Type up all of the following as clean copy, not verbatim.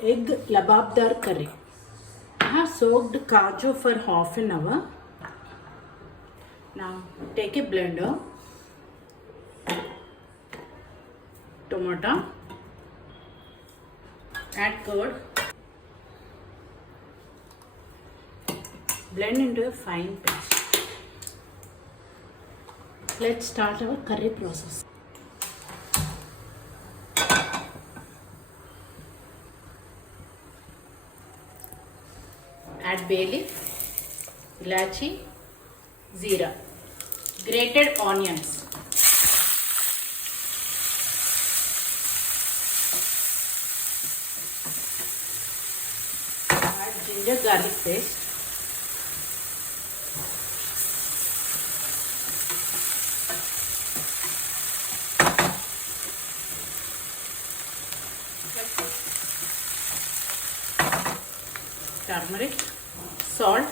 egg Lababdar curry. I have soaked kaju for half an hour. Now take a blender, tomato, add curd, blend into a fine paste. Let's start our curry process. Add bay leaf, ilachi, jeera, grated onions. Add ginger garlic paste. Turmeric, salt,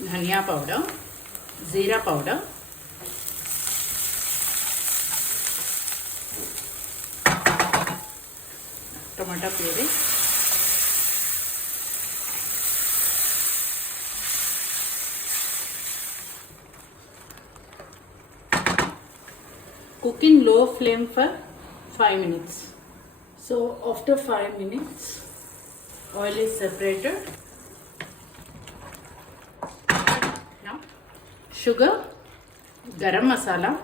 dhania powder, jeera powder, tomato puree, cook in low flame for 5 minutes. So after 5 minutes, oil is separated. Now sugar, garam masala,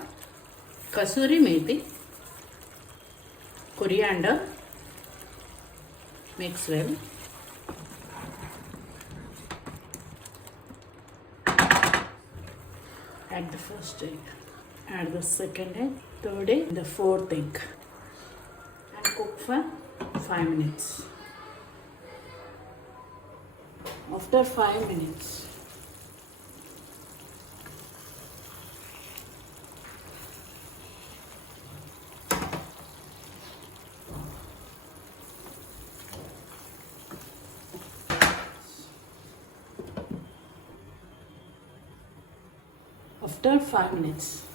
kasuri methi, coriander, mix well. Add the first egg, add the second egg, third egg, the fourth egg. Cook for 5 minutes. After 5 minutes, after 5 minutes,